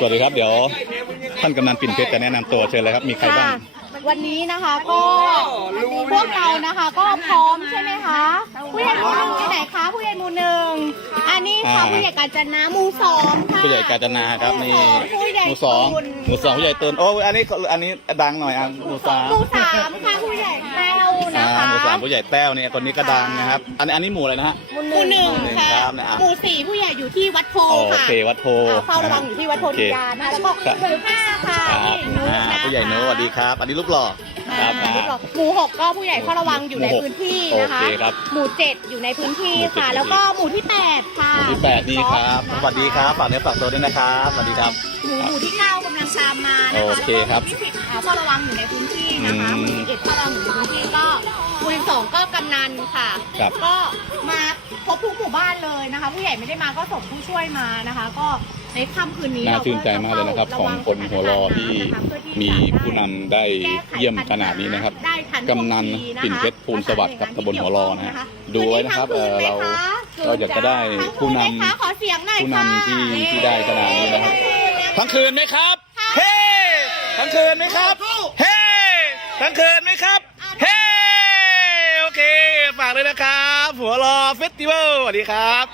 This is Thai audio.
สวัสดีครับเดี๋ยวท่านกำนันปิ่นเพชรจะแนะนำตัวเชิญเลยครับมีใครบ้างค่ะวันนี้นะคะก็พวกเรานะคะก็พร้อมใช่ไหมคะผู้ใหญ่หมู่หนึ่งอยู่ไหนคะผู้ใหญ่หมู่หนึ่งอันนี้ค่ะอ่า ผู้ใหญ่กาญจนาหมู่สองค่ะ ผู้ใหญ่กาญจนาครับนี่ผู้ใหญ่หมู่สองตุลหมู่สองผู้ใหญ่ตุนโอ้อันนี้อันนี้ดังหน่อยอะหมู่สามหมู่สามค่ะผู้ใหญ่แต้วอ่านะคะหมู่สามผู้ใหญ่แต้วเนี่ยคนนี้ก็ดังนะครับ อันนี้อันนี้หมู่อะไรนะฮะ หมู่หนึ่งค่ะ ครับเนี่ยอะหมู่สี่ผู้ใหญ่อยู่ที่วัดโพโอค่ะเควัดโพอ่าเฝ้าระวังอยู่ที่วัดโพโอเคธิญาณนะคะแล้วก็หมู่ห้าค่ะครับอ่าผู้ใหญ่โน้ตสวัสดีครับ อันนี้รูปหล่อครับอ่าอ่า หมู่หกก็ผู้ใหญ่เฝ้าระวังอยู่ในหมู่หกพื้นที่นะคะ โอเคครับหมู่เจ็ดอยู่ในพื้นที่หมู่เจ็ดค่ะแล้วก็หมู่ที่แปดค่ะหมู่ที่แปดนี่ครับสวัสดีครับฝากเนื้อฝากตัวด้วยนะครับสวัสดีครับ หมู่หมู่ที่เก้ากำลังตามมานะคะโอเคครับแล้วก็หมู่ที่สิบอ่าเฝ้าระวังอยู่ในพื้นที่นะคะอืมหมู่ที่เอ็ดเฝ้าระวังอยู่ ค่ะครับ ก็มาครบทุกหมู่บ้านเลยนะคะ ผู้ใหญ่ไม่ได้มาก็ส่งผู้ช่วยมานะคะ ก็ในค่ำคืนนี้น่าเราชื่นใจมากเลยนะครับ ของคนหัวรอที่มีผู้นำได้เยี่ยมขนาดนี้นะครับ ได้ทักำนันปิ่นเพชรภูลสวัสดิ์กับตำบลหัวรอนะฮะดูไว้นะครับเออเราเราอยากจะได้ผู้นำขอเสียงหน่อยผู้ค่ะนำที่ที่ได้ขนาดนี้นะครับ ทั้งคืนไหมครับ เฮ้ ทั้งคืนไหมครับ เฮ้ ทั้งคืนไหมครับเฮ้โอเคฝากเลยนะครับ หัวรอเฟสติวัลสวัสดีครับ